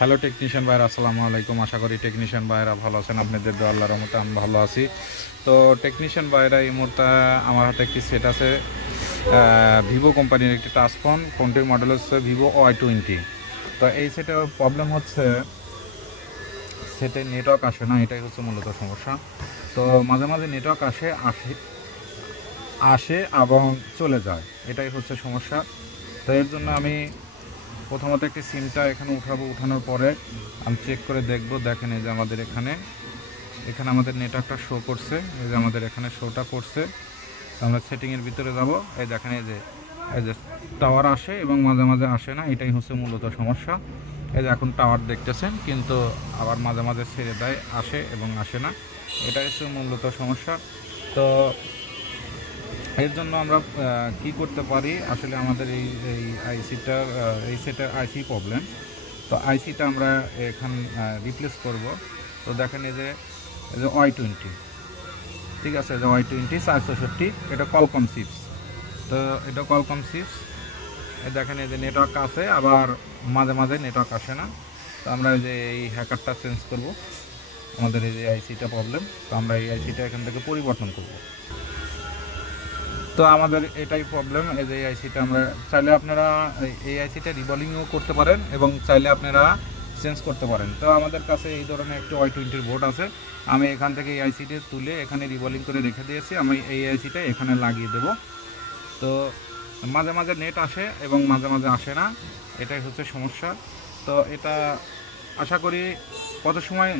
Hello technician ভাইরা, আসসালামু আলাইকুম। আশা করি টেকনিশিয়ান ভাইরা ভালো আছেন। আপনাদের দোয়া আল্লাহর রহমতে আমি ভালো আছি। তো টেকনিশিয়ান ভাইরা, এই মুহূর্তে আমার হাতে একটি সেট আছে, ভিভো কোম্পানির একটি টাচ ফোন। ফোনটির মডেল হচ্ছে ভিভো Y20। তো এই সেটের প্রবলেম হচ্ছে সেটে নেটওয়ার্ক আসে না, এটাই হচ্ছে মূলত সমস্যা। তো মাঝে মাঝে নেটওয়ার্ক আসে আসে এবং চলে যায়, এটাই হচ্ছে সমস্যা। তো এর জন্য আমি প্রথমত একটি সিমটা এখানে উঠানোর পরে আমি চেক করে দেখব। দেখেন, এই যে আমাদের এখানে আমাদের নেটওয়ার্কটা শো করছে, এই যে আমাদের এখানে শোটা করছে। তো আমরা সেটিংয়ের ভিতরে যাব। এই দেখেন, এই যে টাওয়ার আসে এবং মাঝে মাঝে আসে না, এটাই হচ্ছে মূলত সমস্যা। এই যে এখন টাওয়ার দেখতেছেন, কিন্তু আবার মাঝে মাঝে ছেড়ে দেয়, আসে এবং আসে না, এটাই হচ্ছে মূলত সমস্যা। তো এর জন্য আমরা কি করতে পারি, আসলে আমাদের এই আইসিটার এই সেটের আইসি প্রবলেম। তো আইসিটা আমরা এখান রিপ্লেস করব। তো দেখেন, এই যে Y20, ঠিক আছে, যে Y20 464, এটা কলকম চিপস। তো এটা কলকম চিপস। দেখেন, এই যে নেটওয়ার্ক আছে, আবার মাঝে মাঝে নেটওয়ার্ক আসে না। তো আমরা এই হ্যাকারটা চেঞ্জ করব। আমাদের এই যে আইসিটা প্রবলেম, তো আমরা এই আইসিটা এখান থেকে পরিবর্তন করব। তো আমাদের এটাই প্রবলেম। এই যে আইসিটা আমরা চাইলে আপনারা এই আইসিটা রিবলিংও করতে পারেন এবং চাইলে আপনারা চেঞ্জ করতে পারেন। তো আমাদের কাছে এই ধরনের একটি Y20 বোর্ড আছে। আমি এখান থেকে এই আইসিটা তুলে এখানে রিবলিং করে রেখে দিয়েছি। আমি এই আইসিটা এখানে লাগিয়ে দেব। তো মাঝে মাঝে নেট আসে এবং মাঝে মাঝে আসে না, এটাই হচ্ছে সমস্যা। তো এটা আশা করি কত সময়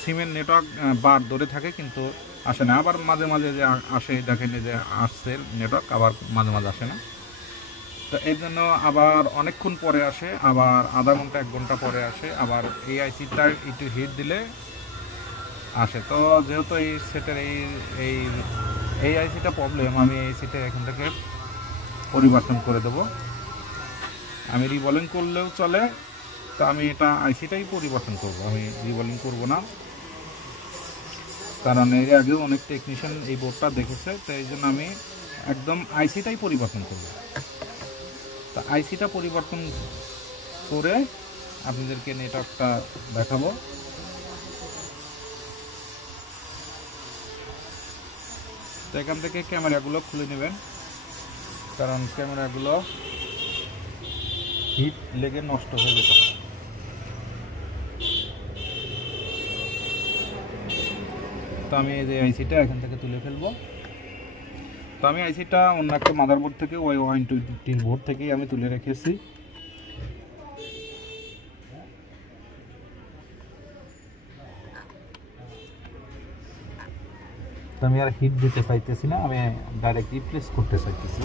সিমের নেটওয়ার্ক বার ধরে থাকে, কিন্তু আসে না। আবার মাঝে মাঝে যে আসে, দেখেন যে আসছে নেটওয়ার্ক, আবার মাঝে মাঝে আসে না। তো এর জন্য আবার অনেকক্ষণ পরে আসে, আবার আধা ঘন্টা 1 ঘন্টা পরে আসে, আবার এই আইসিটা একটু হিট দিলে আসে। তো যেহেতু এই সেটের এই এই আইসিটা প্রবলেম, আমি এই আইসিটা এখান থেকে পরিবর্তন করে দেব। আমি রিবলিং করলেও চলে, তো আমি এটা আইসিটাই পরিবর্তন করব, আমি রিবলিং করব না। কারণ এর আগেও অনেক টেকনিশিয়ান এই বোর্ডটা দেখেছে, তো এই জন্য আমি একদম আইসিটাই পরিবর্তন করব। তো আইসিটা পরিবর্তন করে আপনাদেরকে নেটওয়ার্কটা দেখাবো। তো এখান থেকে ক্যামেরাগুলো খুলে নেবেন, কারণ ক্যামেরাগুলো হিট লেগে নষ্ট হয়ে যেতে পারে। তো আমি এই যে আইসিটা এখান থেকে তুলে ফেলবো। তো আমি আইসিটা অন্য একটা মাদারবোর্ড থেকে, ওই Y20 বোর্ড থেকেই আমি তুলে রেখেছি। তো আমি আর হিট দিতে চাইতেছি না, আমি ডাইরেক্ট রিপ্লেস করতে চাইতেছি।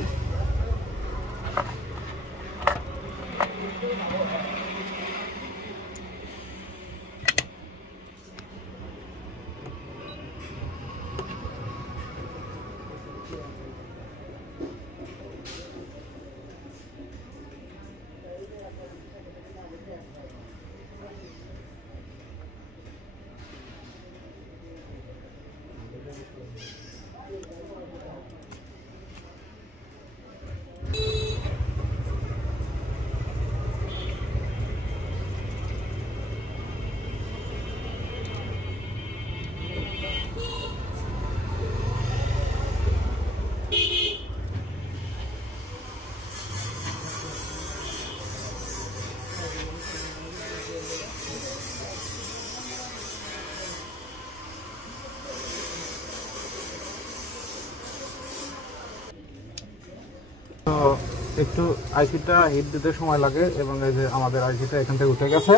তো একটু আইসিটা হিট দিতে সময় লাগে, এবং এই যে আমাদের আইসিটা এখান থেকে উঠে গেছে।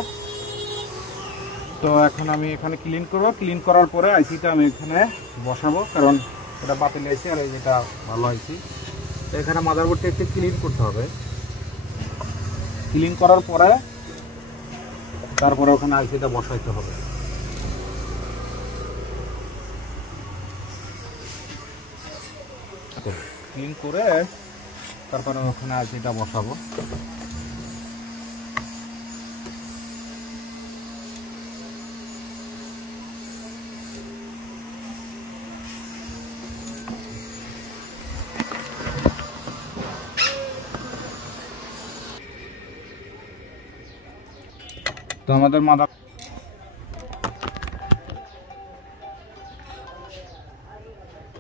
তো এখন আমি এখানে ক্লিন করব। ক্লিন করার পরে আইসিটা আমি এখানে বসাবো, কারণ এটা বাতিল আইসি আর এটা ভালো আইসি। তো এখানে মাদারবোর্ডটা একটু ক্লিন করতে হবে। ক্লিন করার পরে তারপরে ওখানে আইসিটা বসাইতে হবে। ক্লিন করে তারপরে ওখানে আইসিটা বসাবো। তো আমাদের মাদার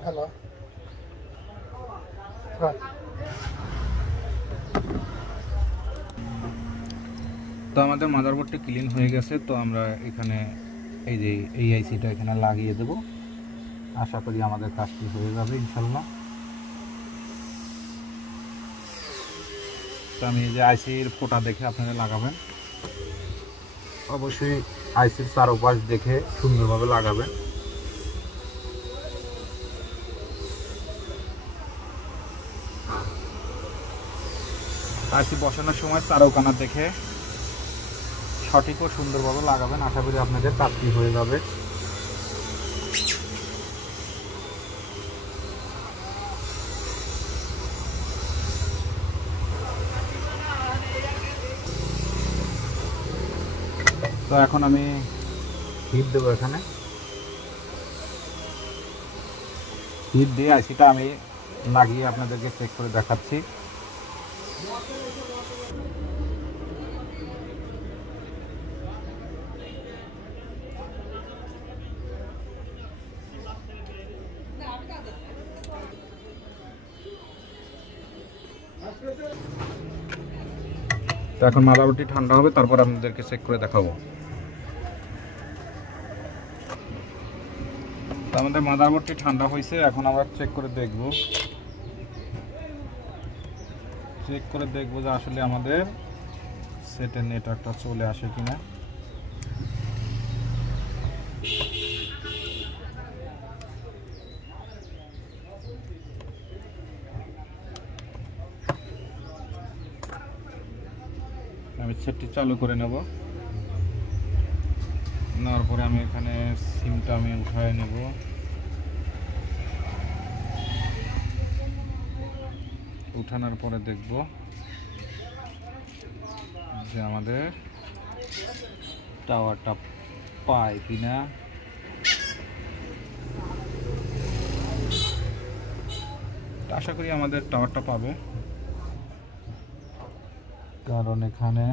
হ্যালো তো আমাদের মাদারবোর্ডটি ক্লিন হয়ে গেছে। তো আমরা এখানে এই যে এই আইসিটা এখানে লাগিয়ে দেব। আশা করি আমাদের কাজটি হয়ে যাবে ইনশাল্লাহ। তো আমি এই যে আইসির ফোঁটা দেখে আপনারা লাগাবেন, অবশ্যই আইসির চারপাশ দেখে সুন্দরভাবে লাগাবেন। আইসি বসানোর সময় চারোখানা দেখে সঠিক ও সুন্দরভাবে লাগাবেন। আশা করি আপনাদের কাজটি হয়ে যাবে। তো এখন আমি হিট দেবো, এখানে হিট দিয়ে আইসিটা আমি লাগিয়ে আপনাদেরকে চেক করে দেখাচ্ছি। তো এখন মাদারবোর্ডটি ঠান্ডা হবে, তারপর আপনাদেরকে চেক করে দেখাবো। তো আমাদের মাদারবোর্ডটি ঠান্ডা হয়েছে, এখন আমরা চেক করে দেখব যে আসলে আমাদের সেটের নেটওয়ার্কটা চলে আসে কিনা। আমি সেটটি চালু করে নেব, নেওয়ার পরে আমি এখানে সিমটা আমি উঠায় নেব। উঠানোর পরে দেখব যে আমাদের টাওয়ারটা পায় কিনা। আশা করি আমাদের টাওয়ারটা পাবে, কারণ এখানে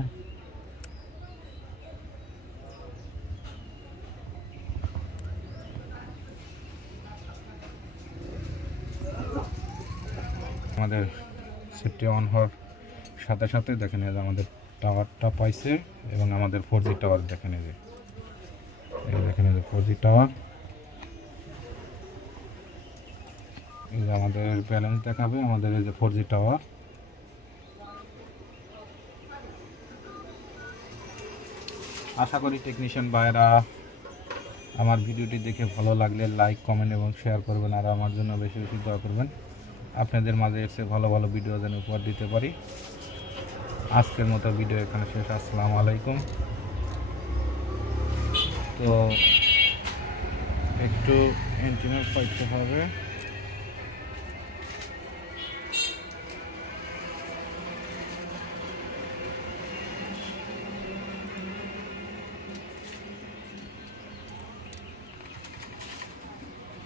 আমাদের সেটটি অন হওয়ার সাথে সাথে দেখেন যে আমাদের টাওয়ারটা পাইছে এবং আমাদের 4G টাওয়ার দেখেন যে দেখেন যে 4G টাওয়ার। এই যে আমাদের ব্যালেন্স দেখাবে আমাদের এই যে 4G টাওয়ার। আশা করি টেকনিশিয়ান ভাইরা আমার ভিডিওটি দেখে ভালো লাগলে লাইক, কমেন্ট এবং শেয়ার করবেন, আর আমার জন্য বেশি বেশি দোয়া করবেন। আপনাদের মাঝে এসে ভালো ভালো ভিডিও যেন উপহার দিতে পারি। আজকের মতো ভিডিও এখানে শেষ। আসসালামু আলাইকুম। তো একটু ইন্টারনেট পাইতে হবে।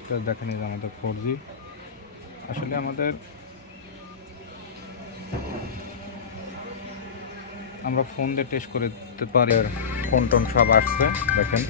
তো দেখেন যে আমাদের 4G আসলে আমরা ফোন দিয়ে টেস্ট করতে পারি। ফোন টোন সব আসছে দেখেন।